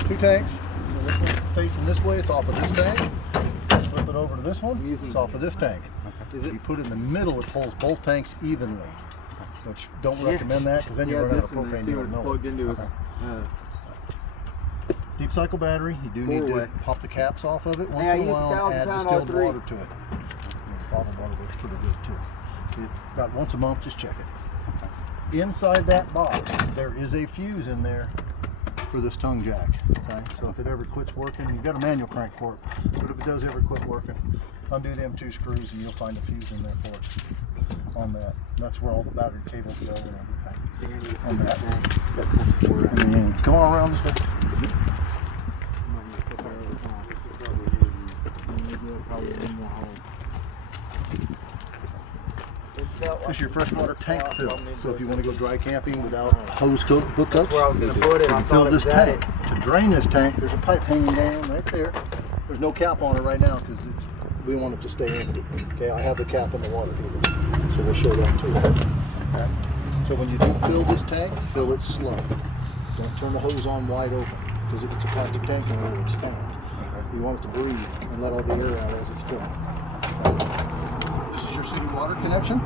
Two tanks. This one's facing this way, it's off of this tank. Flip it over to this one, it's off of this tank. If you put it in the middle, it pulls both tanks evenly. Which don't recommend that because then you run out of propane. You don't know plugged into his, deep cycle battery. You do need to pop the caps off of it once in a while and add distilled water to it. Bottled water works pretty good too. About once a month, just check it. Inside that box, there is a fuse in there for this tongue jack. Okay, so if it ever quits working, you've got a manual crank for it. But if it does ever quit working, undo them 2 screws and you'll find a fuse in there for it. On that, that's where all the battery cables go and everything. On that, and then come on around this way. This is your freshwater tank fill. So if you want to go dry camping without hose hookups, you fill this tank. To drain this tank, there's a pipe hanging down right there. There's no cap on it right now because we want it to stay empty. Okay, I have the cap in the water heater, so we'll show that too. Okay. So when you do fill this tank, fill it slow. Don't turn the hose on wide open because if it's a plastic tank, it will expand. You want it to breathe and let all the air out as it's filling. Okay. This is your city water connection.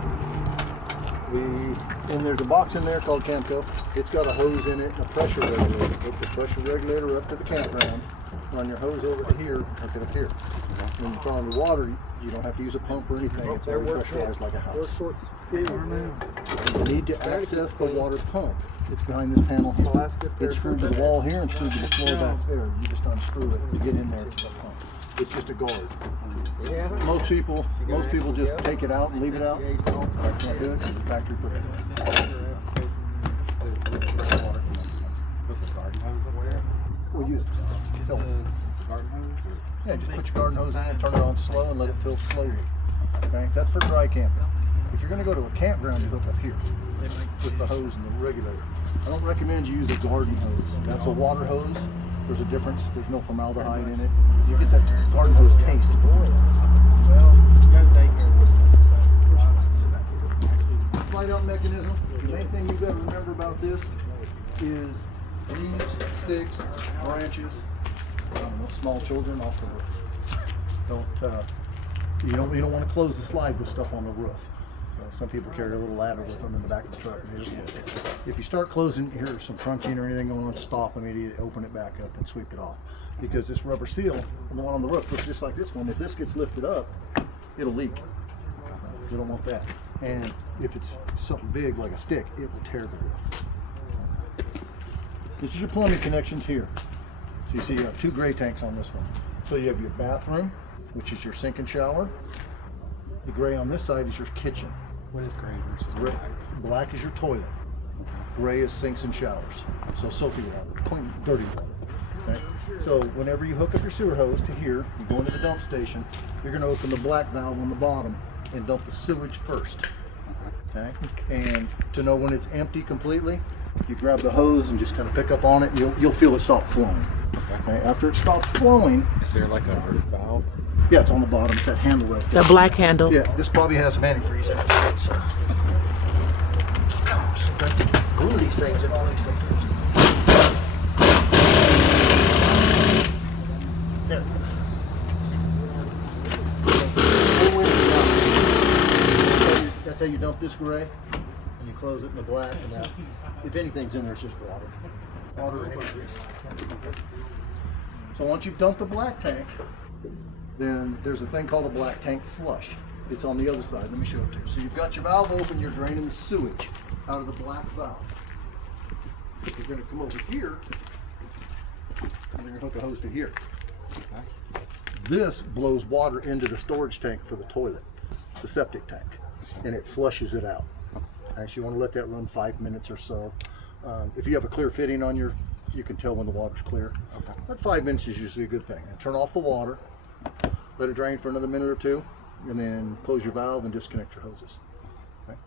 And there's a box in there called Camco. It's got a hose in it and a pressure regulator. Hook the pressure regulator up to the campground. Run your hose over to here, hook it up here. When you're throwing the water, you don't have to use a pump or anything. It's already pressurized like a house. You need to access the water pump. It's behind this panel. It's screwed to the wall here and screwed to the floor back there. You just unscrew it to get in there to the pump. It's just a guard. Most people just take it out and leave it out. I can't do it because the factory put it in. We'll use fill. Yeah, just put your garden hose in and turn it on slow and let it fill slowly. Okay, that's for dry camping. If you're going to go to a campground, you hook up here with the hose and the regulator. I don't recommend you use a garden hose. That's a water hose. There's a difference. There's no formaldehyde in it. You get that garden hose taste. Slide out mechanism. The main thing you've got to remember about this is leaves, sticks, branches, small children off the roof. You don't want to close the slide with stuff on the roof. Some people carry a little ladder with them in the back of the truck. If you start closing, here's some crunching or anything going on, stop immediately, open it back up and sweep it off. Because this rubber seal, the one on the roof, looks just like this one. If this gets lifted up, it'll leak. You don't want that. And if it's something big like a stick, it will tear the roof. This is your plumbing connections here. So you see you have 2 gray tanks on this one. So you have your bathroom, which is your sink and shower. The gray on this side is your kitchen. What is gray versus black? Black is your toilet. Gray is sinks and showers. So soapy water, clean, dirty water. Okay? So whenever you hook up your sewer hose to here, you go into the dump station, you're going to open the black valve on the bottom and dump the sewage first. Okay? And to know when it's empty completely, you grab the hose and just kind of pick up on it and you'll feel it stop flowing. Okay? After it stops flowing, is there like a valve? Yeah, it's on the bottom. It's that handle right there. The black handle. Yeah, this probably has some antifreeze in it. So, gosh, that's glue these things and all these things. There it is. That's how you dump this gray, and you close it in the black. And that, if anything's in there, it's just water. Water and antifreeze. So once you've dumped the black tank, then there's a thing called a black tank flush. It's on the other side. Let me show it to you. So you've got your valve open, you're draining the sewage out of the black valve. You're going to come over here, and you're going to hook a hose to here. Okay. This blows water into the storage tank for the toilet, the septic tank, and it flushes it out. Actually, you want to let that run 5 minutes or so. If you have a clear fitting on you can tell when the water's clear. Okay. But 5 minutes is usually a good thing. And turn off the water. Let it drain for another minute or 2, and then close your valve and disconnect your hoses. Okay.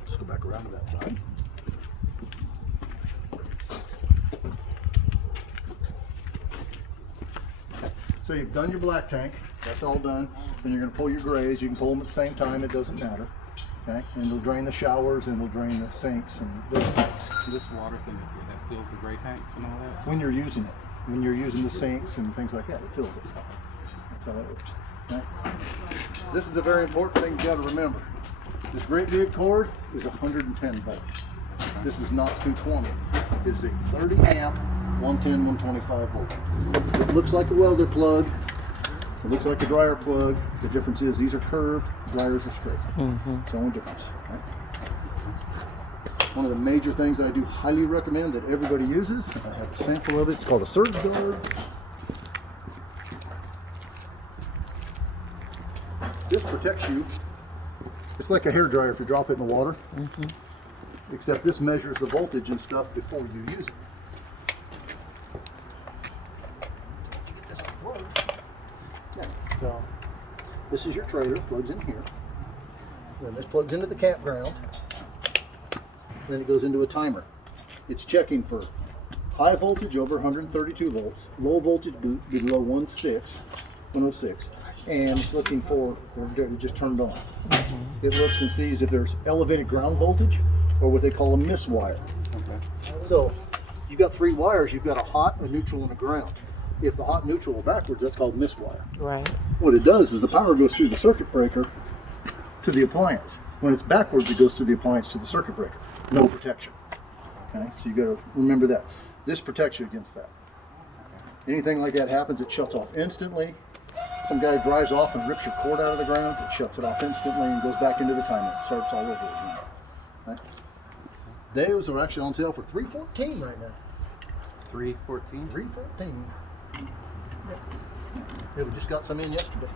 Let's go back around to that side. So you've done your black tank. That's all done. Then you're going to pull your grays. You can pull them at the same time. It doesn't matter. Okay. And it'll drain the showers and it'll drain the sinks and those tanks. This water thing that fills the gray tanks and all that? When you're using it. when you're using the sinks and things like that. It fills it. That's how that works. Okay? This is a very important thing you got to remember. This great big cord is 110 volts. This is not 220. It is a 30 amp, 110, 125 volt. It looks like a welder plug. It looks like a dryer plug. The difference is these are curved, dryers are straight. It's the only difference. Okay? One of the major things that I do highly recommend that everybody uses, I have a sample of it, it's called a surge guard. This protects you. It's like a hair dryer if you drop it in the water, except this measures the voltage and stuff before you use it. Get this on work. Yeah, so this is your trailer, plugs in here. Then this plugs into the campground. Then it goes into a timer. It's checking for high voltage over 132 volts, low voltage below 106, and it's looking for, it just turned on. It looks and sees if there's elevated ground voltage or what they call a miswire. So you've got 3 wires, you've got a hot, a neutral, and a ground. If the hot neutral are backwards, that's called miswire. Right. What it does is the power goes through the circuit breaker to the appliance. When it's backwards, it goes through the appliance to the circuit breaker. No protection. Okay, so you got to remember that. This protects you against that. Anything like that happens, it shuts off instantly. Some guy drives off and rips your cord out of the ground, it shuts it off instantly and goes back into the timer. Starts all over again. Okay. Those are actually on sale for $314 right now. $314. $314. Yeah, we just got some in yesterday.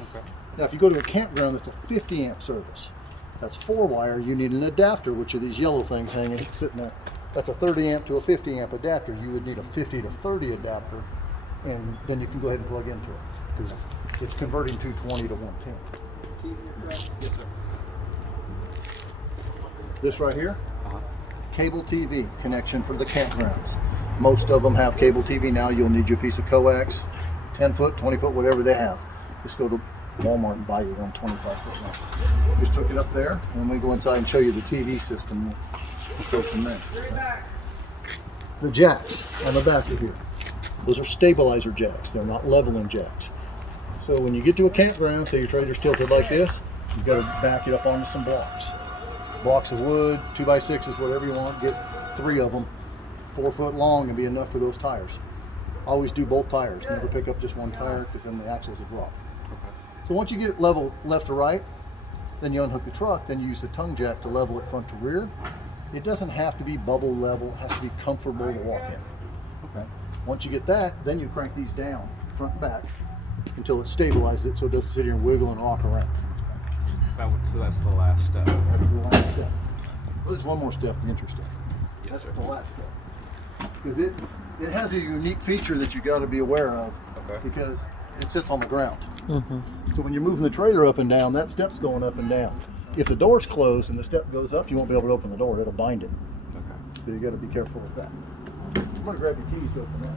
Okay. Now, if you go to a campground that's a 50 amp service, that's 4 wire, you need an adapter, which are these yellow things hanging, sitting there. That's a 30 amp to a 50 amp adapter. You would need a 50 to 30 adapter, and then you can go ahead and plug into it, because it's converting 220 to 110. Yes, sir. This right here, cable TV connection for the campgrounds. Most of them have cable TV now. You'll need your piece of coax, 10 foot, 20 foot, whatever they have. Just go to Walmart and buy you one 25 foot now. Just hook it up there, and we go inside and show you the TV system. We'll go from there. The jacks on the back of here, those are stabilizer jacks. They're not leveling jacks. So when you get to a campground, say your trailer's tilted like this, you've got to back it up onto some blocks. Blocks of wood, 2x6s, whatever you want. Get 3 of them, 4 foot long, and be enough for those tires. Always do both tires. Never pick up just one tire, because then the axles will drop. So once you get it level left to right, then you unhook the truck, then you use the tongue jack to level it front to rear. It doesn't have to be bubble level, it has to be comfortable to walk in. Okay. Once you get that, then you crank these down, front and back, until it stabilizes it so it doesn't sit here and wiggle and rock around. So that's the last step. That's the last step. Well, there's one more step, the interstep. Yes, That's sir. the last step. Because it has a unique feature that you got to be aware of, because it sits on the ground. So when you're moving the trailer up and down, that step's going up and down. If the door's closed and the step goes up, you won't be able to open the door. It'll bind it. So you got to be careful with that. I'm going to grab your keys to open that.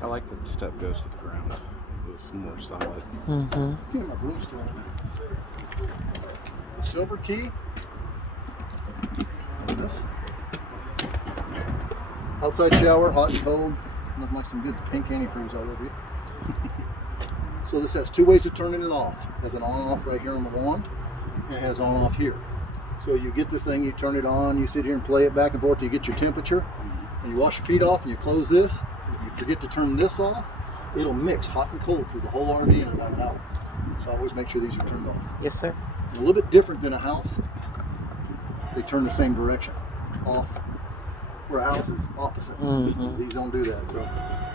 I like that the step goes to the ground. It's more solid. Get my broomstick. The silver key. Like this. Outside shower, hot and cold. Nothing like some good pink antifreeze all over you. So this has 2 ways of turning it off. It has an on and off right here on the wand, and it has on and off here. So you get this thing, you turn it on, you sit here and play it back and forth, you get your temperature, and you wash your feet off and you close this. And if you forget to turn this off, it'll mix hot and cold through the whole RV in about an hour. So always make sure these are turned off. Yes, sir. A little bit different than a house. They turn the same direction, off. Where a house is opposite. These don't do that. So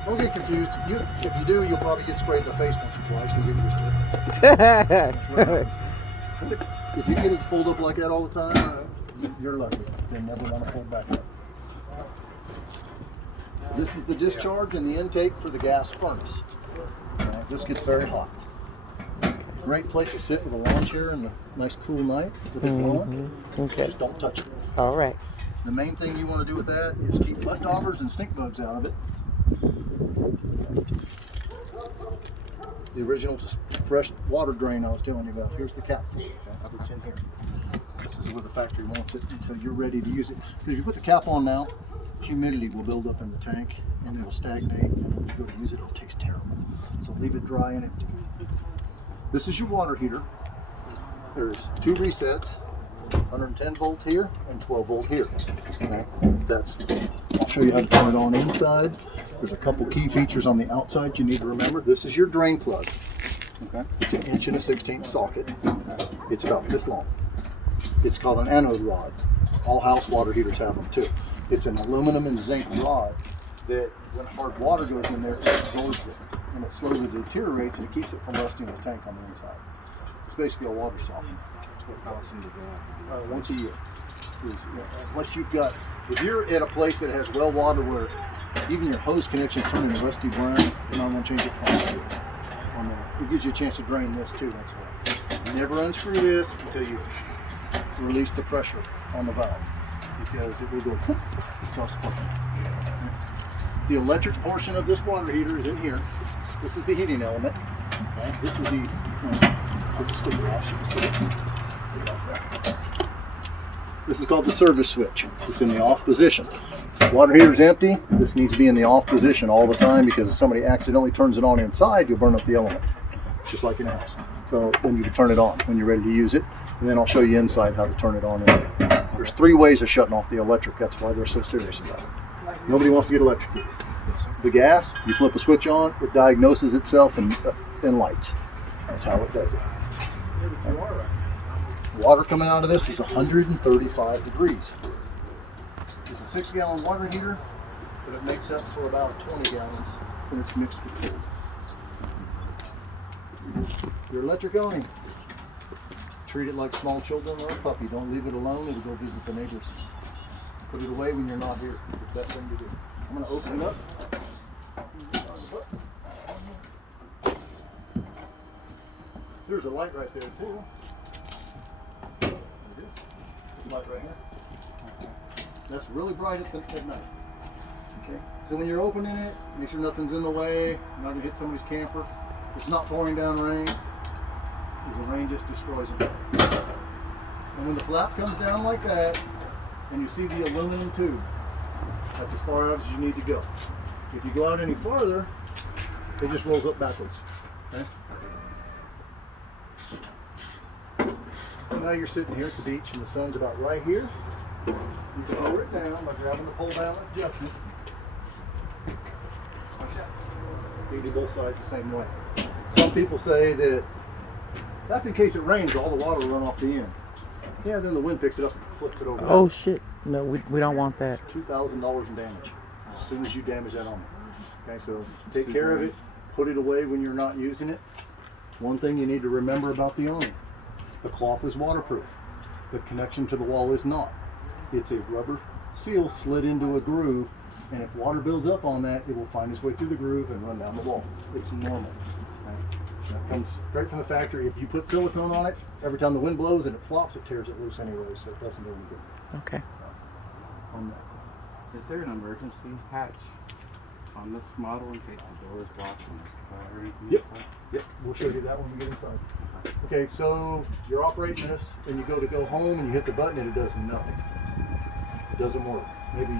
don't get confused. If you do, you'll probably get sprayed in the face once or twice. You'll get used to it. If you get it fold up like that all the time, you're lucky. They never want to fold back up. This is the discharge and the intake for the gas furnace. This gets very hot. Great place to sit with a lawn chair and a nice cool night with it blowing. Okay. Just don't touch it. All right. The main thing you want to do with that is keep mud daubers and stink bugs out of it. The original fresh water drain I was telling you about. Here's the cap. Okay, it's in here. This is where the factory wants it until you're ready to use it. Because if you put the cap on now, humidity will build up in the tank and it'll stagnate, and when you go to use it, it'll taste terrible. So leave it dry and empty. This is your water heater. There's 2 resets, 110 volt here and 12 volt here. Okay. I'll show you how to turn it on inside. There's a couple key features on the outside you need to remember. This is your drain plug. Okay. It's an 1 1/16 socket. It's about this long. It's called an anode rod. All house water heaters have them too. It's an aluminum and zinc rod that when hard water goes in there, it absorbs it and it slowly deteriorates and it keeps it from rusting the tank on the inside. It's basically a water softener. That's what it costs once a year. Unless you've got, if you're at a place that has well water where even your hose connection turning rusty brown, you're not going to change it twice a year. It gives you a chance to drain this too once in a while. Never unscrew this until you release the pressure on the valve, because it will go across the plug. The electric portion of this water heater is in here. This is the heating element. Okay. This is the put the sticker off so you can see it. Put it off there. This is called the service switch. It's in the off position. Water heater's empty. This needs to be in the off position all the time, because if somebody accidentally turns it on inside, you'll burn up the element, just like in a house. So then you can turn it on when you're ready to use it, and then I'll show you inside how to turn it on. There's 3 ways of shutting off the electric. That's why they're so serious about it. Nobody wants to get electrocuted. The gas, you flip a switch on, it diagnoses itself and lights. That's how it does it. Water coming out of this is 135 degrees. It's a 6-gallon water heater, but it makes up for about 20 gallons when it's mixed with cold. Your electric awning. Treat it like small children or a puppy. Don't leave it alone. It'll go visit the neighbors. Put it away when you're not here. It's the best thing to do. I'm going to open it up. There's a light right there too. There it is. There's a light right here. That's really bright at night. Okay. So when you're opening it, make sure nothing's in the way. You're not going to hit somebody's camper. It's not pouring down rain, because the rain just destroys it. And when the flap comes down like that, and you see the aluminum tube, that's as far out as you need to go. If you go out any farther, it just rolls up backwards. Okay? So now you're sitting here at the beach, and the sun's about right here. You can lower it down by grabbing the pull down adjustment. Just like that. You can do both sides the same way. Some people say that that's in case it rains, all the water will run off the end. Yeah, then the wind picks it up and flips it over. Oh shit. No, we don't want that. $2,000 in damage as soon as you damage that awning. Okay, so take care of it. Put it away when you're not using it. One thing you need to remember about the awning: the cloth is waterproof. The connection to the wall is not. It's a rubber seal slid into a groove, and if water builds up on that, it will find its way through the groove and run down the wall. It's normal. Okay? That comes straight from the factory. If you put silicone on it, every time the wind blows and it flops, it tears it loose anyway, so it doesn't do any good. Okay. Is there an emergency hatch on this model in case the door is blocked or anything? Yep. Yep. We'll show you that when we get inside. Okay, so you're operating this and you go home and you hit the button and it does nothing. It doesn't work. Maybe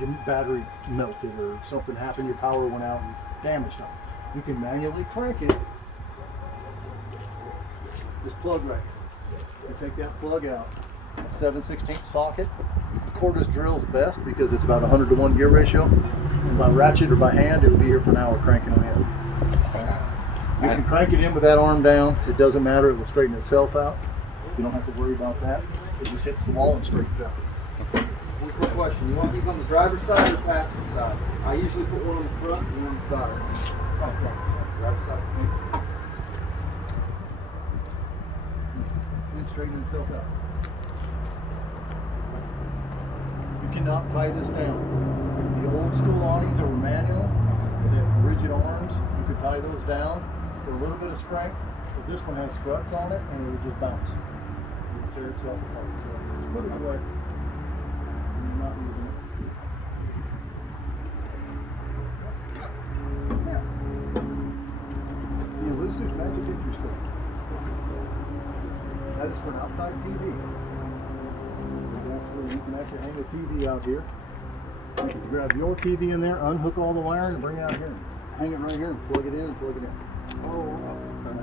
your battery melted or something happened, your power went out and damaged it. You can manually crank it. This plug right here. You take that plug out. A 7/16 socket. Cordless drill is best because it's about 100 to 1 gear ratio. And by ratchet or by hand, it will be here for an hour cranking them in. You can crank it in with that arm down. It doesn't matter. It will straighten itself out. You don't have to worry about that. It just hits the wall and straightens out. One quick question. You want these on the driver's side or passenger side? I usually put one on the front and one on the side. Driver's side. And straighten itself out. You cannot tie this down. The old school awnings that were manual, they have rigid arms. You could tie those down for a little bit of strength, but this one has struts on it and it would just bounce. It would tear itself apart. So put it away when you're not using it. Yeah. The Elusive Magic Picture Scope. That is for an outside TV. where you can actually hang the TV out here. You can grab your TV in there, unhook all the wiring, and bring it out here. And hang it right here and plug it in and plug it in. Oh, okay.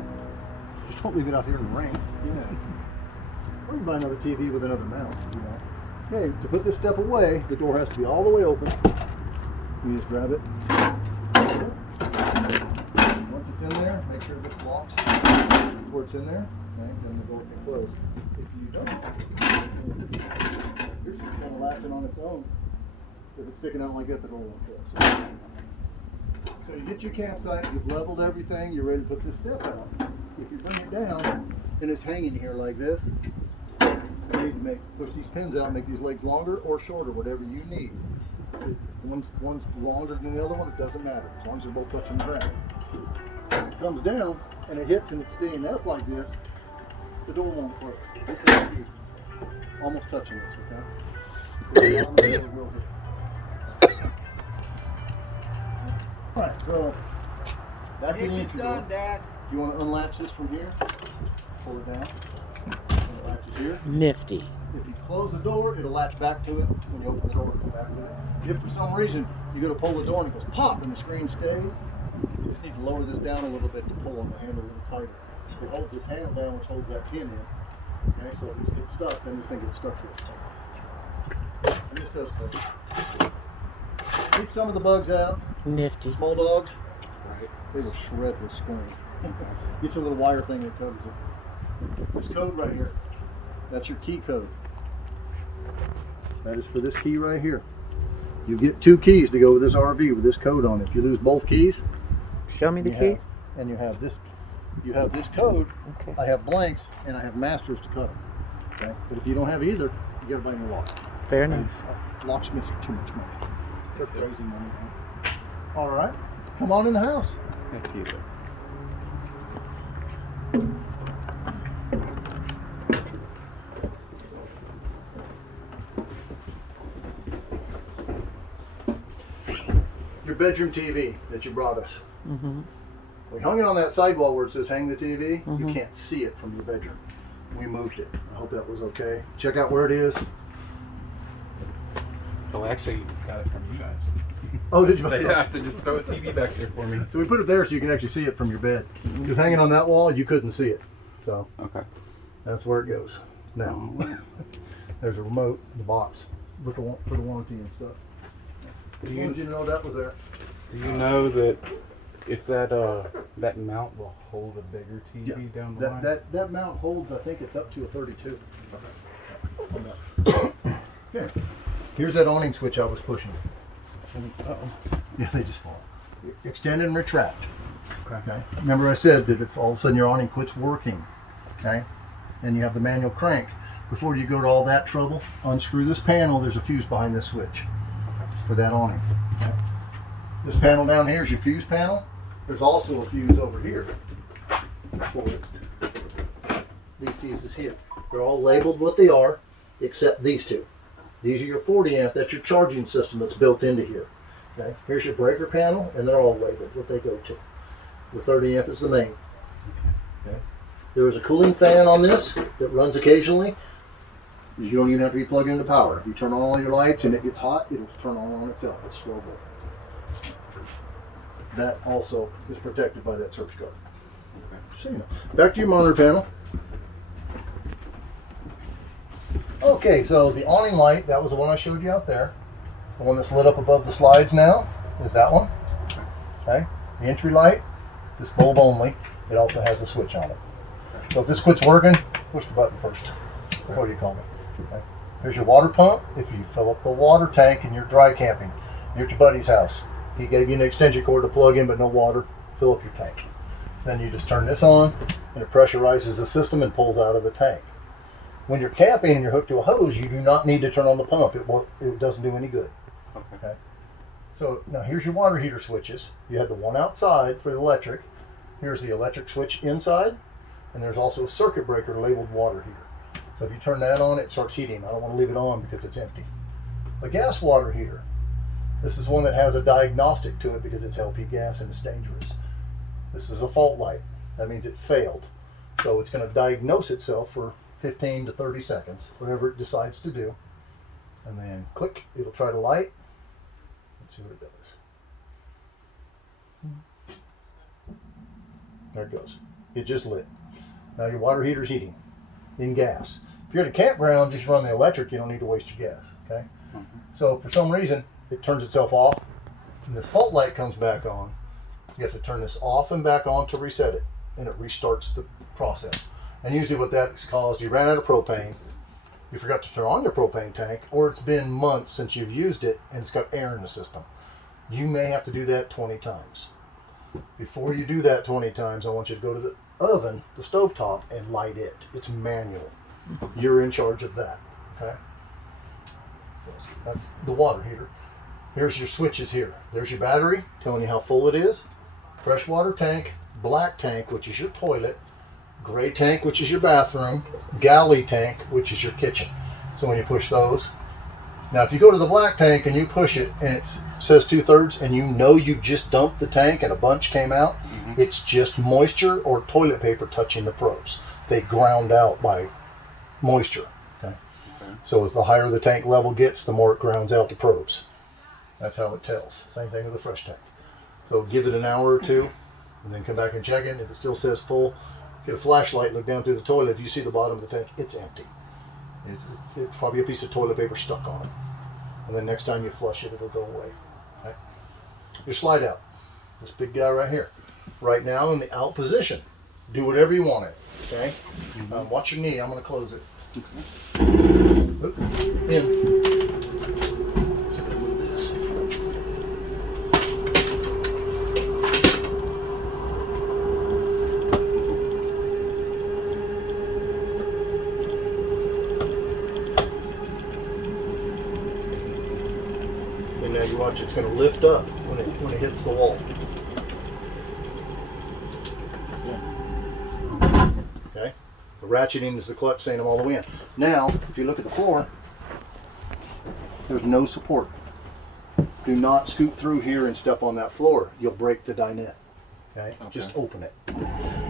Just don't leave it out here in the rain. Yeah. Or you buy another TV with another mount, you know. Okay, to put this step away, the door has to be all the way open. You just grab it. Once it's in there, make sure this locks before it's in there. Okay, then the door can close. If you don't, here's just kind of latching on its own. If it's sticking out like that, the door won't close. So you get your campsite, you've leveled everything, you're ready to put this step out. If you bring it down and it's hanging here like this, you need to push these pins out, make these legs longer or shorter, whatever you need. One's longer than the other one, it doesn't matter, as long as they're both touching the ground. If it comes down and it hits and it's staying up like this, the door won't close. This has to be almost touching this, okay? Alright, so back in the entry door. Dad. You want to unlatch this from here, pull it down, and it latches here. Nifty. If you close the door, it'll latch back to it. When you open the door, it'll come back to it. If for some reason you go to pull the door and it goes pop and the screen stays, you just need to lower this down a little bit to pull on the handle a little tighter. It holds this handle down, which holds that pin in. Okay, so if this gets stuck, then this thing gets stuck here. And this does stuff. Keep some of the bugs out. Nifty. Small dogs, Right. they will shred this screen. Get your little wire thing that covers it. This code right here, that's your key code. That is for this key right here. You get 2 keys to go with this RV with this code on it. If you lose both keys, Show me the key. and you have this code. Okay. I have blanks and I have masters to cut them. Okay, but if you don't have either, you got to buy a new lock. Fair enough. Locksmiths are too much money. They're crazy money. All right, come on in the house. Thank you. Your bedroom TV that you brought us. Mm-hmm. We hung it on that sidewall where it says hang the TV. You Mhm. can't see it from your bedroom. We moved it. I hope that was okay. Check out where it is. Oh, actually, got it from you guys. Oh, did you? They asked to just throw a TV back there for me. So we put it there so you can actually see it from your bed. Because hanging on that wall, you couldn't see it. So Okay. that's where it goes. Now, Oh. there's a remote in the box with for the warranty and stuff. Do Just wanted you to know that was there. Do you know that if that mount will hold a bigger TV Yeah, down the line? that mount holds, I think it's up to a 32. Okay. Here's that awning switch I was pushing. Uh-oh. Yeah, they just fall. Extend and retract. Okay. Okay. Remember I said that if all of a sudden your awning quits working, okay, and you have the manual crank, before you go to all that trouble, unscrew this panel. There's a fuse behind this switch for that awning. Okay. This panel down here is your fuse panel. There's also a fuse over here for it. These fuses here. They're all labeled what they are, except these two. These are your 40 amp, that's your charging system that's built into here. Okay. Here's your breaker panel, and they're all labeled what they go to. The 30 amp is the main. Okay. There is a cooling fan on this that runs occasionally. You don't even have to be plugged into power. If you turn on all your lights and it gets hot, it'll turn on itself. It's 12 volt. That also is protected by that search guard. So, you know. Back to your monitor panel. Okay, so the awning light, that was the one I showed you out there. The one that's lit up above the slides now is that one. Okay. The entry light, this bulb only. It also has a switch on it. So if this quits working, push the button first before you call me. Okay. Here's your water pump. If you fill up the water tank and you're dry camping, you're at your buddy's house. He gave you an extension cord to plug in, but no water. Fill up your tank. Then you just turn this on, and it pressurizes the system and pulls out of the tank. When you're camping and you're hooked to a hose, you do not need to turn on the pump. It doesn't do any good. Okay. So now here's your water heater switches. You have the one outside for the electric. Here's the electric switch inside, and there's also a circuit breaker labeled water heater. So if you turn that on, it starts heating. I don't want to leave it on because it's empty. A gas water heater. This is one that has a diagnostic to it because it's LP gas and it's dangerous. This is a fault light. That means it failed. So it's going to diagnose itself for 15 to 30 seconds, whatever it decides to do. and then click, it'll try to light. Let's see what it does. There it goes. It just lit. Now your water heater's heating in gas. If you're at a campground, just run the electric. You don't need to waste your gas. Okay. So for some reason, it turns itself off, and this fault light comes back on. You have to turn this off and back on to reset it, and it restarts the process. And usually what that's caused, you ran out of propane, you forgot to turn on your propane tank, or it's been months since you've used it and it's got air in the system. You may have to do that 20 times. Before you do that 20 times, I want you to go to the oven, the stovetop, and light it. It's manual. You're in charge of that. Okay? So that's the water heater. Here's your switches here. There's your battery telling you how full it is. Freshwater tank, black tank, which is your toilet, gray tank, which is your bathroom, galley tank, which is your kitchen. So when you push those, now if you go to the black tank and you push it and it says 2/3 and you know you just dumped the tank and a bunch came out, it's just moisture or toilet paper touching the probes. They ground out by moisture. Okay? So as the higher the tank level gets, the more it grounds out the probes. That's how it tells. Same thing with the fresh tank. So give it an hour or two, and then come back and check it. If it still says full, get a flashlight, look down through the toilet. If you see the bottom of the tank, it's empty. It's probably a piece of toilet paper stuck on it. And then next time you flush it, it'll go away. Okay? Your slide out. This big guy right here. Right now in the out position. Do whatever you want it. Okay? Watch your knee. I'm going to close it. Oop, in. And now you watch, it's going to lift up when it hits the wall. Okay? The ratcheting is the clutch saying I'm all the way in. Now, if you look at the floor, there's no support. Do not scoot through here and step on that floor. You'll break the dinette. Okay? Just open it.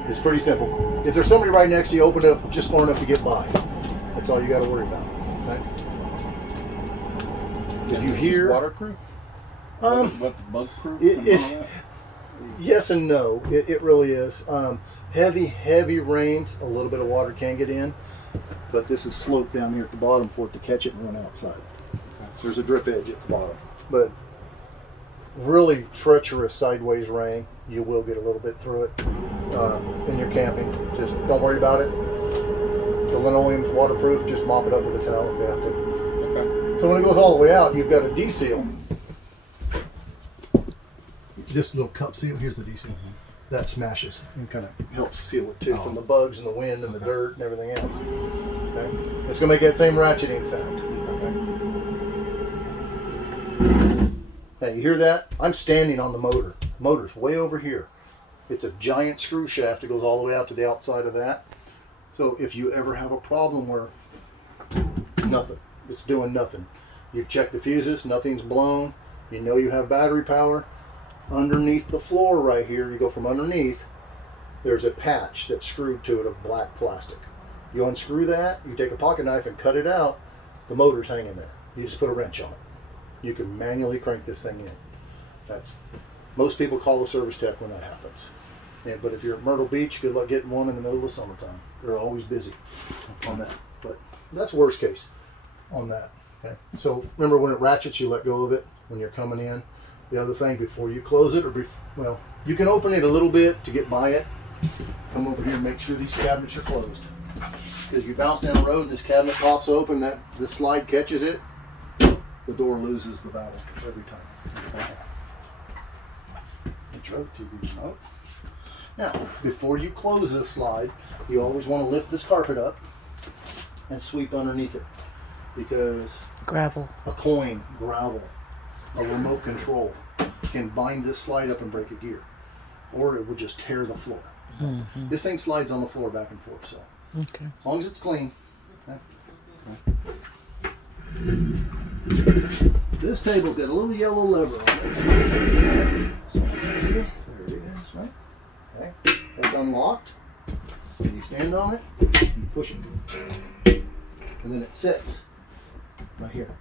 It's pretty simple. If there's somebody right next to you, open it up just far enough to get by. That's all you got to worry about. Okay? If you hear waterproof, bug proof, yes and no. It really is. Heavy rains, a little bit of water can get in, but this is sloped down here at the bottom for it to catch it and run outside. So there's a drip edge at the bottom, but really treacherous sideways rain, you will get a little bit through it when you're camping. Just don't worry about it. The linoleum's waterproof. Just mop it up with a towel if you have to. So when it goes all the way out, you've got a D-seal. This little cup seal, here's the D-seal. That smashes and kind of helps seal it too from the bugs and the wind and the dirt and everything else. Okay? It's going to make that same ratcheting sound. Okay? Hey, you hear that? I'm standing on the motor. The motor's way over here. It's a giant screw shaft that goes all the way out to the outside of that. So if you ever have a problem where nothing, it's doing nothing. You've checked the fuses, nothing's blown. You know you have battery power. Underneath the floor right here, you go from underneath, there's a patch that's screwed to it of black plastic. You unscrew that, you take a pocket knife and cut it out, the motor's hanging there. You just put a wrench on it. You can manually crank this thing in. Most people call the service tech when that happens. Yeah, but if you're at Myrtle Beach, good luck getting one in the middle of the summertime. They're always busy on that. But that's worst case on that. Okay. So remember, when it ratchets, you let go of it when you're coming in. The other thing, before you close it, well, you can open it a little bit to get by it. Come over here and make sure these cabinets are closed. Because you bounce down the road and this cabinet pops open, this slide catches it, the door loses the battle every time. The drug TV remote. Now, before you close this slide, you always want to lift this carpet up and sweep underneath it. Because Gravel. a coin, gravel, a remote control can bind this slide up and break a gear, or it will just tear the floor. This thing slides on the floor back and forth, so as long as it's clean. This table's got a little yellow lever on it. So, there it is, right? Okay, that's unlocked. And you stand on it, you push it, and then it sits right here.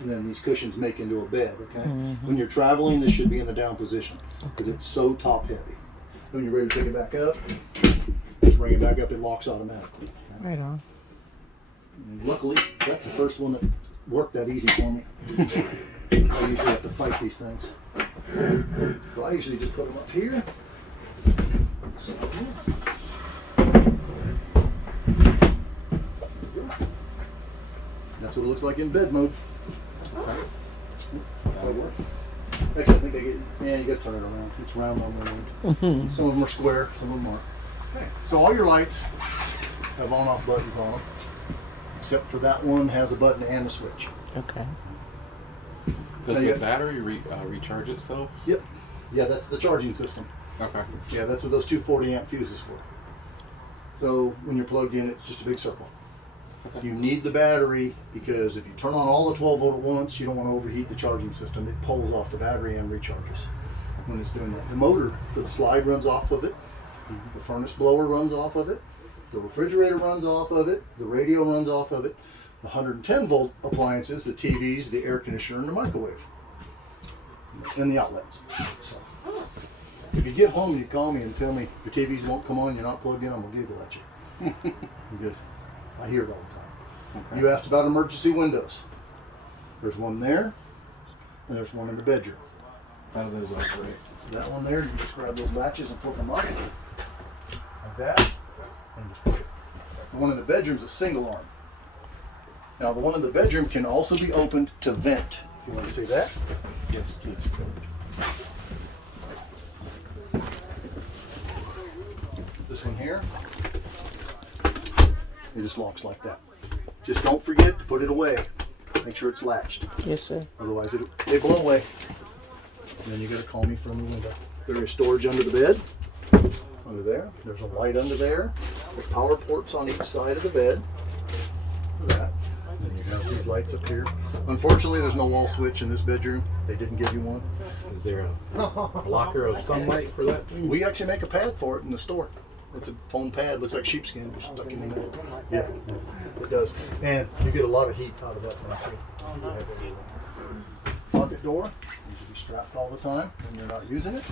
and then these cushions make into a bed, okay? When you're traveling, this should be in the down position because it's so top heavy. When you're ready to pick it back up, just bring it back up, it locks automatically. Okay? Right on. And luckily, that's the first one that worked that easy for me. I usually have to fight these things. So I usually just put them up here. That's what it looks like in bed mode. Okay. That'll work. Actually, I think I get, yeah, you gotta turn it around. It's round on the end. Some of them are square, some of them aren't. Okay. So all your lights have on-off buttons on them, except for that one has a button and a switch. Okay. Does Now the you got- battery recharge itself? Yep. Yeah, that's the charging system. Okay. Yeah, that's what those two 40-amp fuses for. So when you're plugged in, it's just a big circle. Okay. You need the battery because if you turn on all the 12 volt at once, you don't want to overheat the charging system. It pulls off the battery and recharges when it's doing that. The motor for the slide runs off of it. The furnace blower runs off of it. The refrigerator runs off of it. The radio runs off of it. The 110 volt appliances, the TVs, the air conditioner, and the microwave. And the outlets. So, if you get home and you call me and tell me your TVs won't come on, you're not plugged in, I'm gonna giggle at you. Because I hear it all the time. Okay. You asked about emergency windows. There's one there, and there's one in the bedroom. How do those operate? That one there, you just grab those latches and flip them up, like that, and just push it. The one in the bedroom is a single arm. Now the one in the bedroom can also be opened to vent. If you want to see that. Yes, please. This one here, it just locks like that. Just don't forget to put it away. Make sure it's latched. Yes, sir. Otherwise they blow away. And then you gotta call me from the window. There is storage under the bed. Under there. There's a light under there. There's power ports on each side of the bed. For that. And then you have these lights up here. Unfortunately, there's no wall switch in this bedroom. They didn't give you one. Is there a blocker of sunlight for that? We actually make a pad for it in the store. It's a foam pad, looks like sheepskin, just stuck in the middle. Yeah, it does. And you get a lot of heat out of that thing too. Pocket door, needs to be strapped all the time when you're not using it.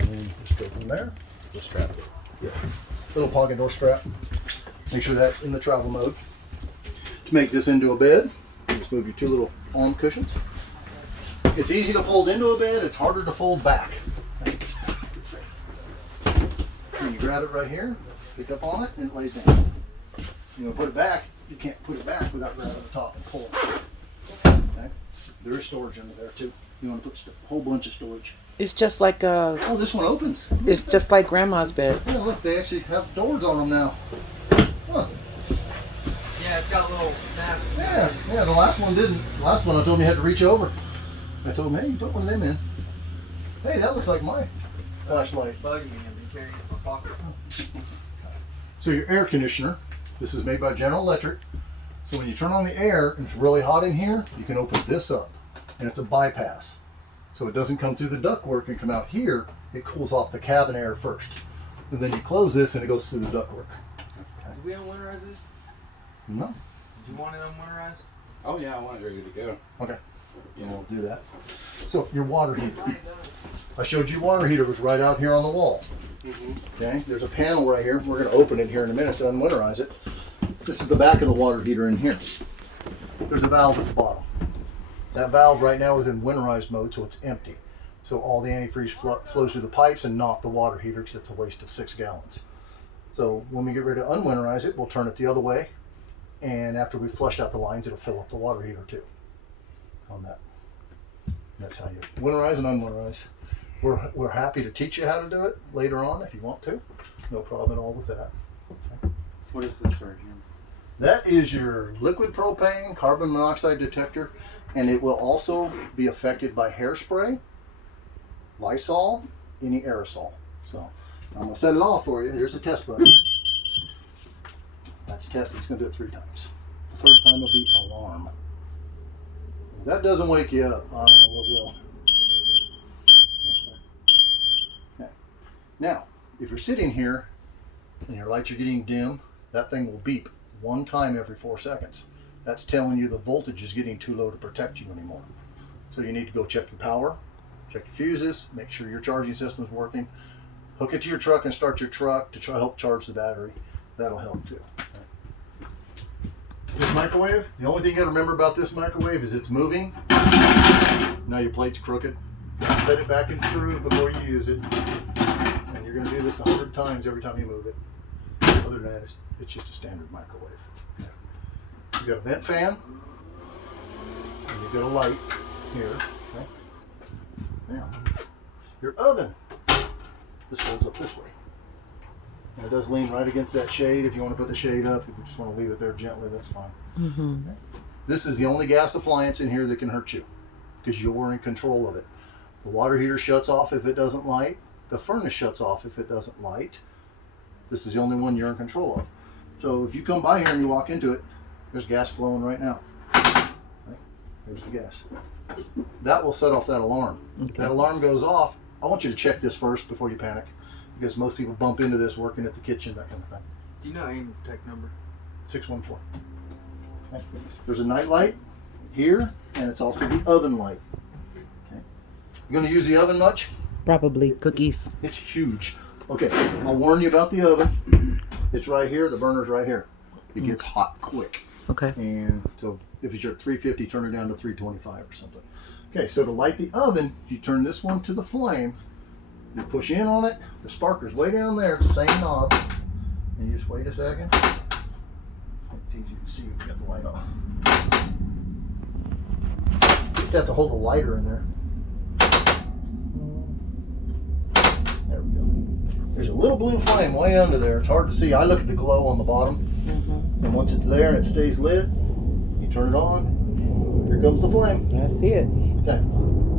And then just go from there. Just strap it. Yeah. Little pocket door strap. Make sure that's in the travel mode. To make this into a bed, just move your two little arm cushions. It's easy to fold into a bed, it's harder to fold back. And you grab it right here, pick up on it, and it lays down. You want to put it back, you can't put it back without grabbing the top and pulling it. Okay? There is storage under there too. You want to put a whole bunch of storage. It's just like Oh, this one opens. it's just like grandma's bed. Yeah, look, they actually have doors on them now. Huh. Yeah, it's got little snaps. Yeah, the last one didn't. The last one I told him you had to reach over. I told him, hey, you put one of them in. Hey, that looks like my flashlight. Buggy and be carrying it in my pocket. So your air conditioner, this is made by General Electric. So when you turn on the air and it's really hot in here, you can open this up. And it's a bypass. So it doesn't come through the ductwork and come out here. It cools off the cabin air first. And then you close this and it goes through the ductwork. Did we unwinterize this? No? Did you want it unwinterized? Oh yeah, I want it ready to go. Okay. And we'll do that. So your water heater. I showed you water heater was right out here on the wall. Okay, there's a panel right here. We're going to open it here in a minute to unwinterize it. This is the back of the water heater in here. There's a valve at the bottom. That valve right now is in winterized mode, so it's empty. So all the antifreeze flows through the pipes and not the water heater because it's a waste of 6 gallons. So when we get ready to unwinterize it, we'll turn it the other way. And after we've flushed out the lines, it'll fill up the water heater too. On that. That's how you winterize and unwinterize. We're happy to teach you how to do it later on if you want to. No problem at all with that. What is this right here? That is your liquid propane carbon monoxide detector, and it will also be affected by hairspray, Lysol, any aerosol. So I'm going to set it off for you. Here's the test button. That's tested. It's going to do it 3 times. The 3rd time will be alarm. If that doesn't wake you up, I don't know what will. Okay. Now, if you're sitting here and your lights are getting dim, that thing will beep 1 time every 4 seconds. that's telling you the voltage is getting too low to protect you anymore. So you need to go check your power, check your fuses, make sure your charging system is working. Hook it to your truck and start your truck to help charge the battery. That'll help too. This microwave, the only thing you gotta remember about this microwave is it's moving. Now your plate's crooked. Set it back in screw before you use it. And you're gonna do this 100 times every time you move it. Other than that, it's just a standard microwave. Okay. You've got a vent fan, and you've got a light here. Okay. Now, your oven, this folds up this way. And it does lean right against that shade. If you want to put the shade up, if you just want to leave it there gently, that's fine. Okay. This is the only gas appliance in here that can hurt you because you're in control of it. The water heater shuts off if it doesn't light. The furnace shuts off if it doesn't light. This is the only one you're in control of. So if you come by here and you walk into it, there's gas flowing right now. Right? There's the gas. That will set off that alarm. Okay. That alarm goes off. I want you to check this first before you panic, because most people bump into this working at the kitchen, that kind of thing. Do you know Amy's tech number? 614. Okay. There's a night light here, and it's also the oven light. Okay. You gonna use the oven much? Probably cookies. It's huge. Okay, I'll warn you about the oven. It's right here, the burner's right here. It gets hot quick. Okay. And so if it's at 350, turn it down to 325 or something. Okay, so to light the oven, you turn this one to the flame, you push in on it, the sparker's way down there, it's the same knob, and you just wait a second. It's easy to see if you got the light on. Just have to hold the lighter in there. There we go. There's a little blue flame way under there. It's hard to see. I look at the glow on the bottom. And once it's there and it stays lit, you turn it on. Here comes the flame. I see it. Okay.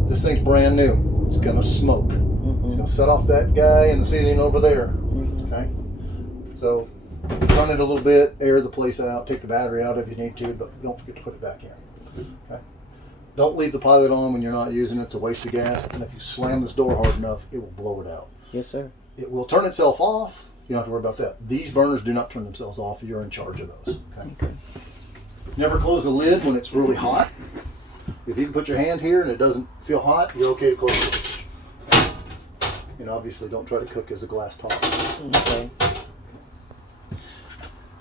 This thing's brand new. It's going to smoke. It's going to set off that guy in the ceiling over there. Okay. So run it a little bit, air the place out, take the battery out if you need to, but don't forget to put it back in. Okay. Don't leave the pilot on when you're not using it. It's a waste of gas. And if you slam this door hard enough, it will blow it out. Yes, sir. It will turn itself off. You don't have to worry about that. These burners do not turn themselves off. You're in charge of those. Okay. Never close the lid when it's really hot. If you can put your hand here and it doesn't feel hot, you're okay to close it. And obviously don't try to cook as a glass top. Okay.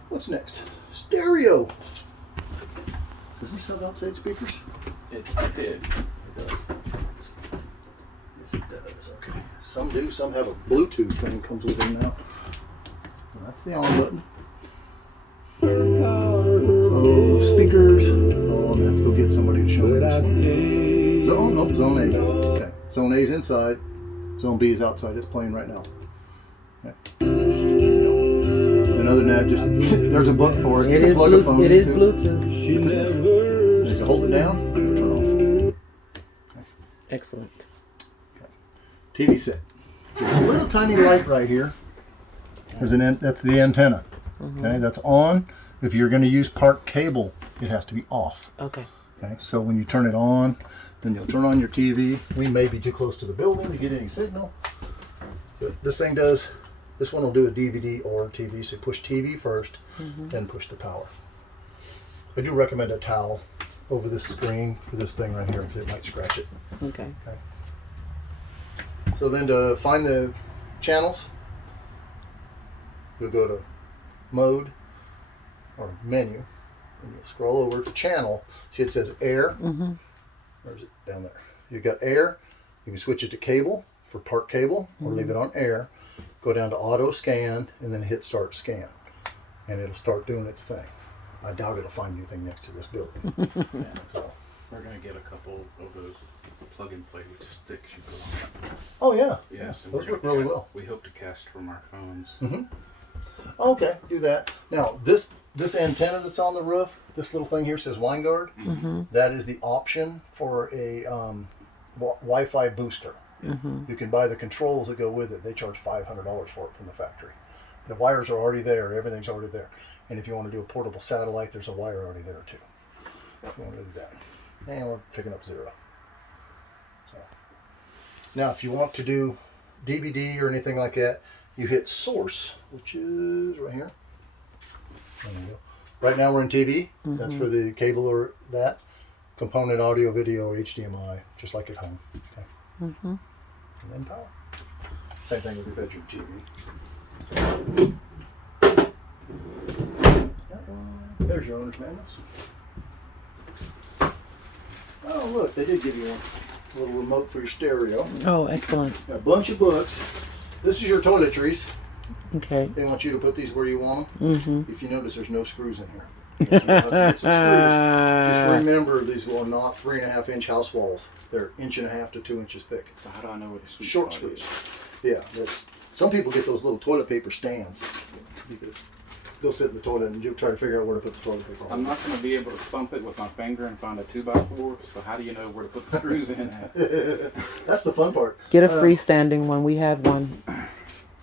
What's next? Stereo. Does this have outside speakers? It did. It does. Yes, it does. Okay. Some do. Some have a Bluetooth thing comes with them now. And that's the on button. So speakers. Oh, I'm gonna have to go get somebody to show me this one. Zone. Nope. Zone A. Okay. Zone A is inside. Zone B is outside. It's playing right now. Okay. And other than that, just there's a book for it. It is Bluetooth. It is Bluetooth. Yes, it is. And you can hold it down and it'll turn off. Okay. Excellent. TV set. There's a little tiny light right here. That's the antenna. Okay, that's on. If you're going to use park cable, it has to be off. Okay. Okay, so when you turn it on, then you'll turn on your TV. We may be too close to the building to get any signal. But this thing does, this one will do a DVD or a TV. So push TV first, then push the power. I do recommend a towel over this screen for this thing right here because it might scratch it. Okay. Okay. So then to find the channels, you'll go to mode or menu and you'll scroll over to channel. See it says air. Where's it? Down there. You've got air. You can switch it to cable for park cable or leave it on air. Go down to auto scan and then hit start scan. And it'll start doing its thing. I doubt it'll find anything next to this building. So. We're going to get a couple of those plug-and-play sticks you put on. Oh yeah. Yeah, so those work really well. We hope to cast from our phones. Okay, do that. Now this antenna that's on the roof, this little thing here says Winegard. That is the option for a Wi-Fi booster. You can buy the controls that go with it. They charge $500 for it from the factory. The wires are already there. Everything's already there. And if you want to do a portable satellite, there's a wire already there too. If you want to do that. And we're picking up 0. So now if you want to do DVD or anything like that, you hit source, which is right here. There you go. Right now we're in TV. That's for the cable or that. Component audio, video, HDMI, just like at home. Okay. And then power. Same thing with your bedroom TV. There's your owner's manuals. Oh, look, they did give you one. A little remote for your stereo. Oh, excellent. A bunch of books. This is your toiletries. Okay. They want you to put these where you want them. If you notice, there's no screws in here. You have to get some screws. Just remember, these are not 3.5-inch house walls. They're 1.5 to 2 inches thick. So how do I know where the sweet Short spot screws. is? Yeah, that's. Some people get those little toilet paper stands because they'll sit in the toilet and you'll try to figure out where to put the toilet paper on. I'm not going to be able to thump it with my finger and find a 2x4. So how do you know where to put the screws in at? That's the fun part. Get a freestanding one. We have one.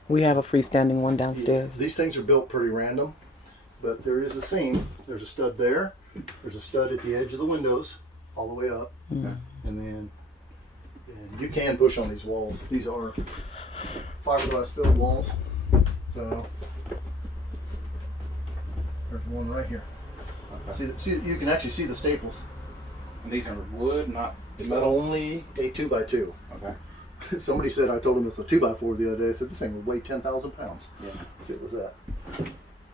We have a freestanding one downstairs. These things are built pretty random, but there is a seam. There's a stud there. There's a stud at the edge of the windows, all the way up, and then you can push on these walls. These are fiberglass filled walls. So there's one right here. Okay. See, you can actually see the staples. And these are wood, not It's metal? only a 2x2. Okay. Somebody said, I told him it's a 2x4 the other day. I said, this thing would weigh 10,000 pounds Yeah. if it was that.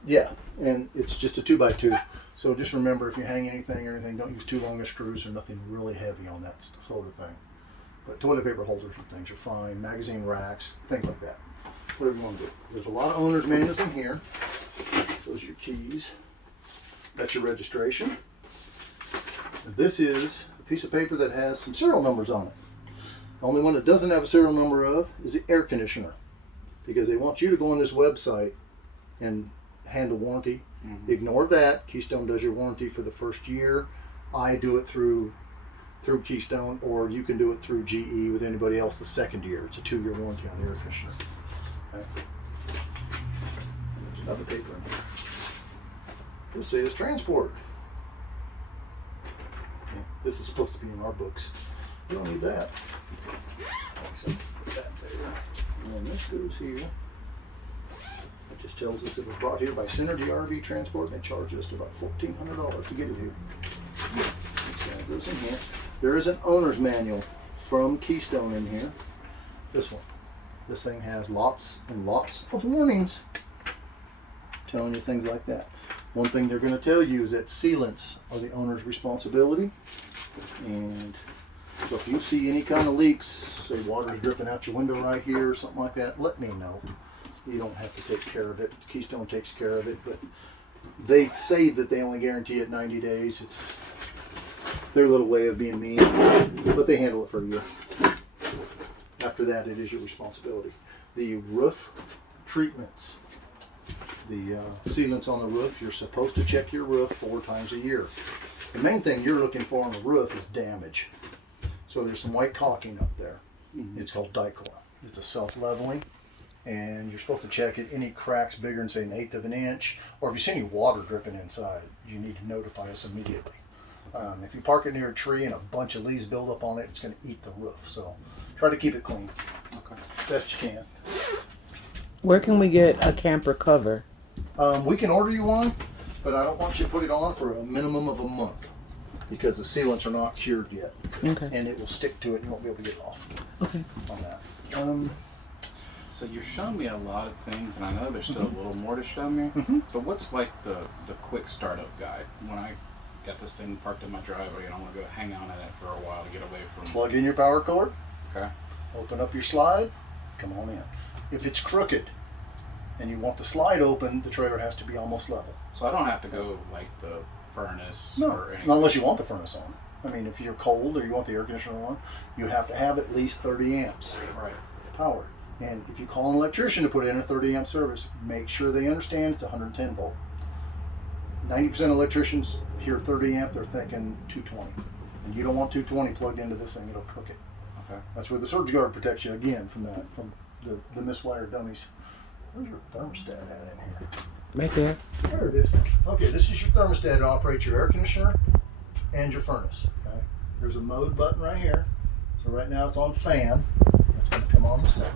Yeah, and it's just a 2x2. So just remember, if you hang anything or anything, don't use too long of screws or nothing really heavy on that sort of thing. But toilet paper holders and things are fine. Magazine racks, things like that. Whatever you want to do. There's a lot of owner's manuals in here. Those are your keys. That's your registration. And this is a piece of paper that has some serial numbers on it. The only one it doesn't have a serial number of is the air conditioner, because they want you to go on this website and handle warranty. Ignore that. Keystone does your warranty for the first year. I do it through Keystone, or you can do it through GE with anybody else the second year. It's a 2-year warranty on the air conditioner. Okay. There's another paper in here. This says transport. Okay. This is supposed to be in our books. You don't need that. So put that there. And then this goes here. It just tells us it was brought here by Synergy RV Transport, and they charge us about $1,400 to get it here. This guy goes in here. There is an owner's manual from Keystone in here. This one. This thing has lots and lots of warnings telling you things like that. One thing they're going to tell you is that sealants are the owner's responsibility. And so if you see any kind of leaks, say water's dripping out your window right here or something like that, let me know. You don't have to take care of it. Keystone takes care of it, but they say that they only guarantee it 90 days. It's their little way of being mean, but they handle it for a year. After that, it is your responsibility. The roof treatments, the sealants on the roof, you're supposed to check your roof 4 times a year. The main thing you're looking for on the roof is damage. So there's some white caulking up there. It's called Dicor. It's a self-leveling, and you're supposed to check it. Any cracks bigger than say 1/8 of an inch, or if you see any water dripping inside, you need to notify us immediately. If you park it near a tree and a bunch of leaves build up on it, it's going to eat the roof. So try to keep it clean. Okay. Best you can. Where can we get a camper cover? We can order you one, but I don't want you to put it on for a minimum of a month, because the sealants are not cured yet. Okay. And it will stick to it and you won't be able to get it off Okay. on that. So you've shown me a lot of things, and I know there's still a little more to show me. But what's like the quick startup guide? When I got this thing parked in my driveway and I want to go hang on in it for a while to get away from... Plug in your power cord, Okay. open up your slide, come on in. If it's crooked and you want the slide open, the trailer has to be almost level. So I don't have to go like the furnace or anything? Not unless you want the furnace on. I mean, if you're cold or you want the air conditioner on, you have to have at least 30 amps Right. power. And if you call an electrician to put in a 30 amp service, make sure they understand it's 110 volt. 90% of electricians hear 30 amp, they're thinking 220. And you don't want 220 plugged into this thing, it'll cook it. Okay. That's where the surge guard protects you again from that, from the miswired dummies. Where's your thermostat at in here? Right there. There it is. Okay, this is your thermostat to operate your air conditioner and your furnace. Okay? There's a mode button right here. So right now it's on fan. It's going to come on the set.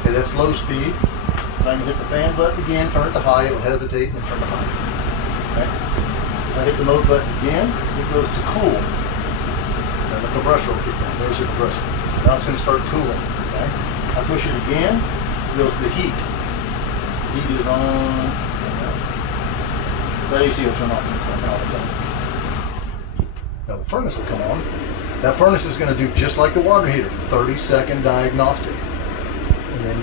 Okay, that's low speed. And I can hit the fan button again, turn it to high, it will hesitate, and then turn to high. Okay. I hit the mode button again, it goes to cool. And the compressor will kick on. There's the compressor. Now it's going to start cooling. Okay. I push it again, it goes to heat. Heat is on. That AC will turn off in a second all the time. Now the furnace will come on. That furnace is going to do just like the water heater, 30-second diagnostic. And then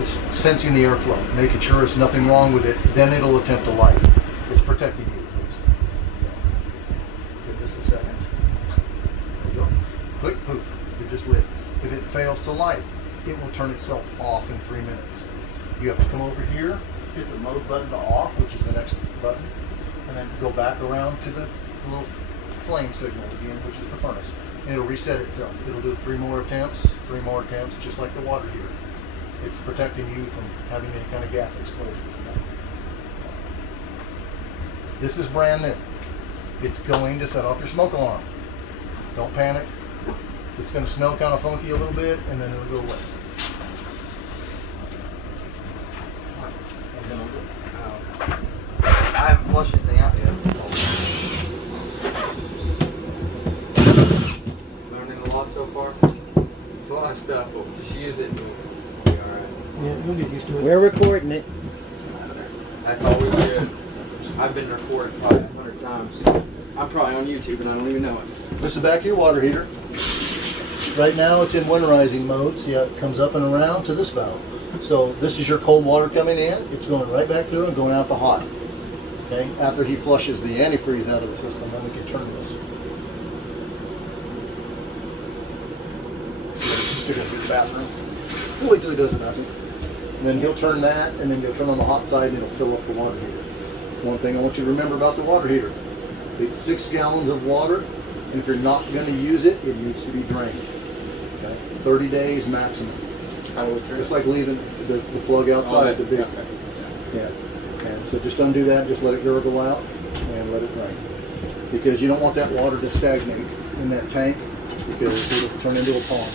it's sensing the airflow, making sure there's nothing wrong with it. Then it'll attempt to light. It's protecting you at least. Give this a second. There you go. Click, poof. It just lit. If it fails to light, it will turn itself off in 3 minutes. You have to come over here, hit the mode button to off, which is the next button, and then go back around to the little flame signal again, which is the furnace. And it'll reset itself. It'll do 3 more attempts, just like the water heater. It's protecting you from having any kind of gas explosion. This is brand new. It's going to set off your smoke alarm. Don't panic. It's going to smell kind of funky a little bit, and then it'll go away. I haven't flushed anything out yet. Learning a lot so far. It's a lot of stuff, but just use it and you'll be alright. Yeah, you'll get used to it. We're recording it. That's always good. I've been recorded probably 100 times. I'm probably on YouTube and I don't even know it. This is the back of your water heater. Right now it's in winterizing mode. See how it comes up and around to this valve. So this is your cold water coming in. It's going right back through and going out the hot. Okay. After he flushes the antifreeze out of the system, then we can turn this. Still gonna do the bathroom. We'll wait till he does nothing. And then he'll turn that, and then he'll turn on the hot side, and it'll fill up the water heater. One thing I want you to remember about the water heater: it's 6 gallons of water, and if you're not going to use it, it needs to be drained. Okay. 30 days maximum. It's like leaving the plug outside the big. Okay. Yeah. And so just undo that, just let it gurgle out, and let it drain. Because you don't want that water to stagnate in that tank, because it'll turn into a pond.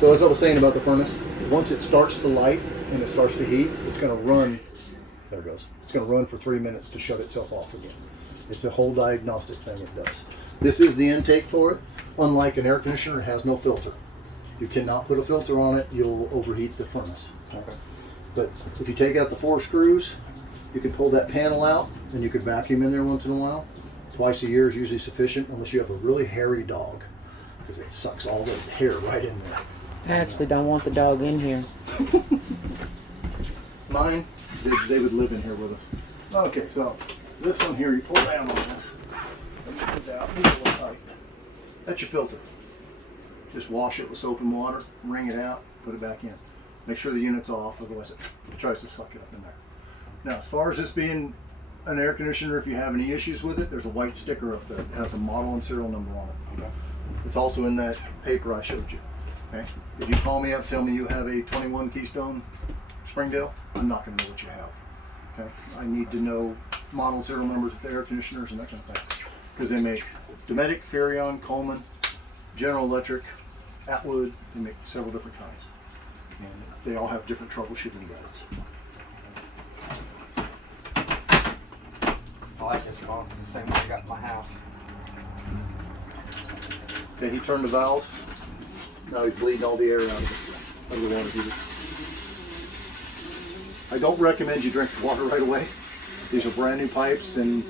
So as I was saying about the furnace, once it starts to light and it starts to heat, it's going to run. There it goes. It's going to run for 3 minutes to shut itself off again. It's a whole diagnostic thing it does. This is the intake for it. Unlike an air conditioner, it has no filter. You cannot put a filter on it, you'll overheat the furnace. Okay. But if you take out the 4 screws, you can pull that panel out, and you can vacuum in there once in a while. Twice a year is usually sufficient, unless you have a really hairy dog, because it sucks all the hair right in there. I actually don't want the dog in here. Mine, they would live in here with us. Okay, so this one here, you pull down on this. And it comes out. These are a little tight. That's your filter. Just wash it with soap and water, wring it out, put it back in. Make sure the unit's off, otherwise it tries to suck it up in there. Now, as far as this being an air conditioner, if you have any issues with it, there's a white sticker up there that has a model and serial number on it. Okay. It's also in that paper I showed you. Okay. If you call me up, tell me you have a 21 Keystone Springdale, I'm not going to know what you have. Okay. I need to know model and serial numbers of the air conditioners and that kind of thing, because they make Dometic, Furrion, Coleman, General Electric, Atwood. They make several different kinds, and they all have different troubleshooting guides. I like this cause it's the same way I got in my house. Okay, he turned the valves. Now he's bleeding all the air out of the water heater. I don't recommend you drink the water right away. These are brand new pipes, and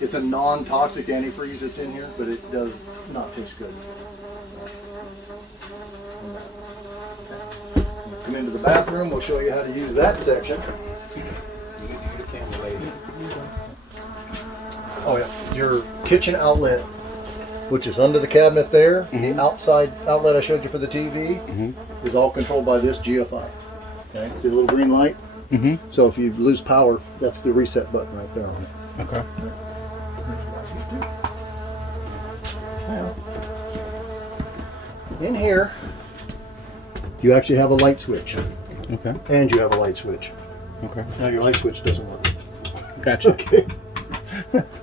it's a non-toxic antifreeze that's in here, but it does not taste good. Come into the bathroom, we'll show you how to use that section. Oh yeah, your kitchen outlet, which is under the cabinet there, the outside outlet I showed you for the TV, is all controlled by this GFI. Okay, see the little green light? So if you lose power, that's the reset button right there on it. Okay. Now, in here, you actually have a light switch. Okay. And you have a light switch. Okay. Now your light switch doesn't work. Gotcha. Okay.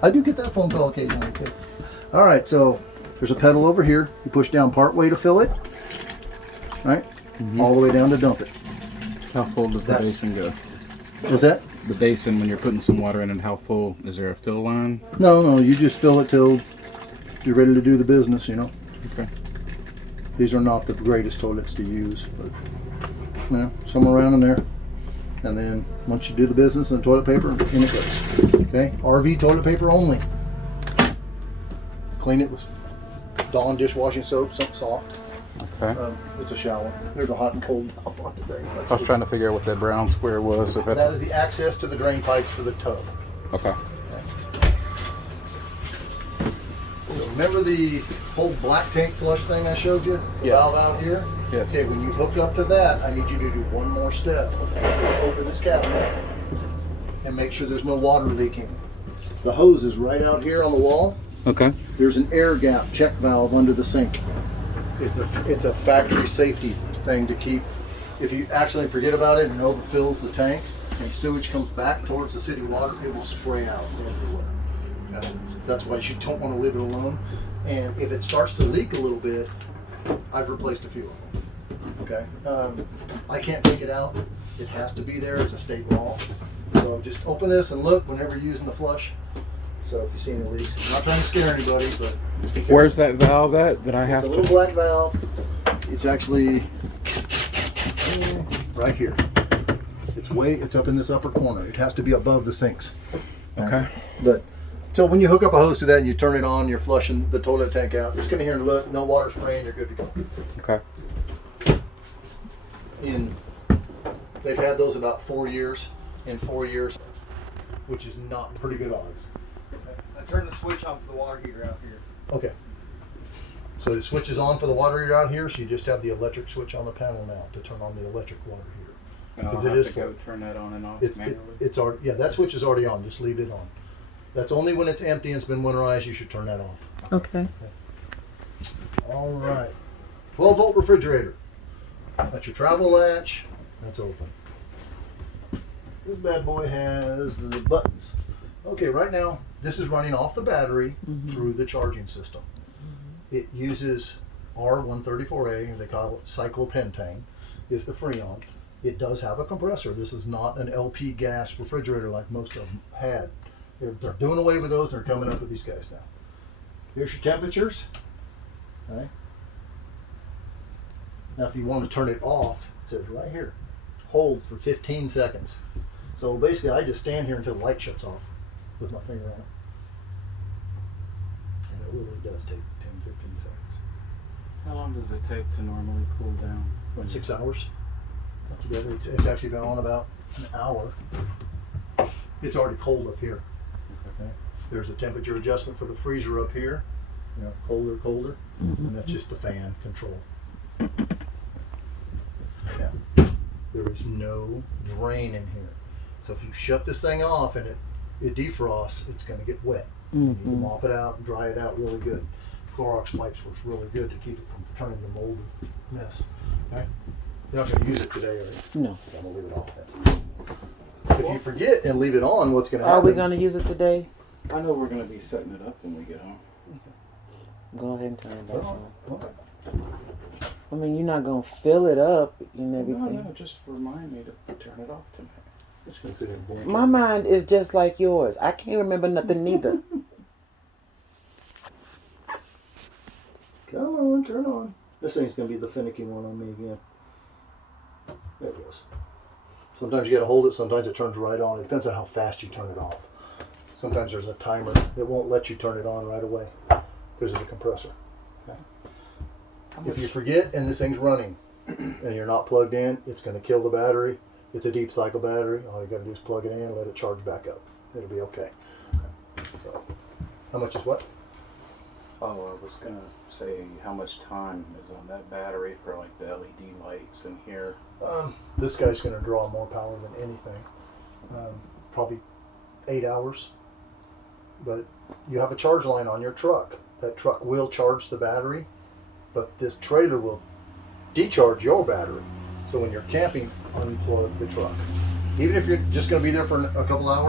I do get that phone call occasionally too. All right, so there's a pedal over here. You push down part way to fill it, right? All the way down to dump it. How full does the That's- basin go? What's that? The basin, when you're putting some water in it, how full? Is there a fill line? No, you just fill it till you're ready to do the business, you know. Okay. These are not the greatest toilets to use, but you know, somewhere around in there. And then once you do the business and the toilet paper, in it goes. Okay, RV toilet paper only. Clean it with Dawn dishwashing soap, something soft. Okay. It's a shower. There's a hot and cold valve on the thing. I was trying to figure out what that brown square was. If That that's is the access to the drain pipes for the tub. okay. So remember the whole black tank flush thing I showed you? The Yeah. valve out here? Yes. Okay, when you hook up to that, I need you to do one more step. Just open this cabinet and make sure there's no water leaking. The hose is right out here on the wall. Okay. There's an air gap check valve under the sink. It's a factory safety thing to keep. If you accidentally forget about it and it overfills the tank and sewage comes back towards the city water, it will spray out everywhere. Okay? That's why you don't want to leave it alone. And if it starts to leak a little bit, I've replaced a few of them. Okay, I can't take it out. It has to be there. It's a state law. So just open this and look whenever you're using the flush. So if you see any leaks, I'm not trying to scare anybody, but just be careful. Where's that valve at that I It's have a to? little black valve. It's actually right here. It's up in this upper corner. It has to be above the sinks. Okay. But so when you hook up a hose to that and you turn it on, you're flushing the toilet tank out. Just come in here and look. No water spraying. You're good to go. Okay. They've had those about 4 years. In 4 years, which is not pretty good odds. I turned the switch on for the water heater out here. Okay. So the switch is on for the water heater out here, so you just have the electric switch on the panel now to turn on the electric water heater. And I'll Because it have is to full. go turn that on and off It's manually. it's already, yeah, that switch is already on. Just leave it on. That's only when it's empty and it's been winterized. You should turn that off. Okay. All right. 12-volt refrigerator. That's your travel latch. That's open. This bad boy has the buttons. Okay, right now this is running off the battery through the charging system. It uses R134A. They call it cyclopentane. It's the Freon. It does have a compressor. This is not an LP gas refrigerator like most of them had. They're doing away with those. They're coming up with these guys now. Here's your temperatures. Okay. Now, if you want to turn it off, it says right here, hold for 15 seconds. So basically, I just stand here until the light shuts off with my finger on it. And it really does take 10, 15 seconds. How long does it take to normally cool down? 6 hours. Not too bad. It's actually been on about an hour. It's already cold up here. Okay. There's a temperature adjustment for the freezer up here. You know, colder, and that's just the fan control. Yeah. There is no drain in here. So if you shut this thing off and it defrosts, it's going to get wet. You need to mop it out and dry it out really good. Clorox wipes works really good to keep it from turning to moldy mess. Okay? You're not going to use it today, are you? No. I'm going to leave it off then. If you forget and leave it on, what's going to Are happen? we going to use it today? I know we're going to be setting it up when we get home. Go ahead and turn it back on. Okay. I mean, you're not going to fill it up and everything. No, just remind me to turn it off tonight. It's going to sit in a blanket. My mind is just like yours. I can't remember nothing neither. Come on, turn on. This thing's going to be the finicky one on me again. There it goes. Sometimes you got to hold it, sometimes it turns right on. It depends on how fast you turn it off. Sometimes there's a timer that won't let you turn it on right away because of the compressor. Okay? If you forget and this thing's running and you're not plugged in, it's going to kill the battery. It's a deep cycle battery. All you got to do is plug it in and let it charge back up. It'll be okay. So, how much is what? Oh, I was going to say how much time is on that battery for like the LED lights in here. This guy's going to draw more power than anything. Probably 8 hours. But you have a charge line on your truck. That truck will charge the battery, but this trailer will decharge your battery. So when you're camping, unplug the truck. Even if you're just going to be there for a couple hours.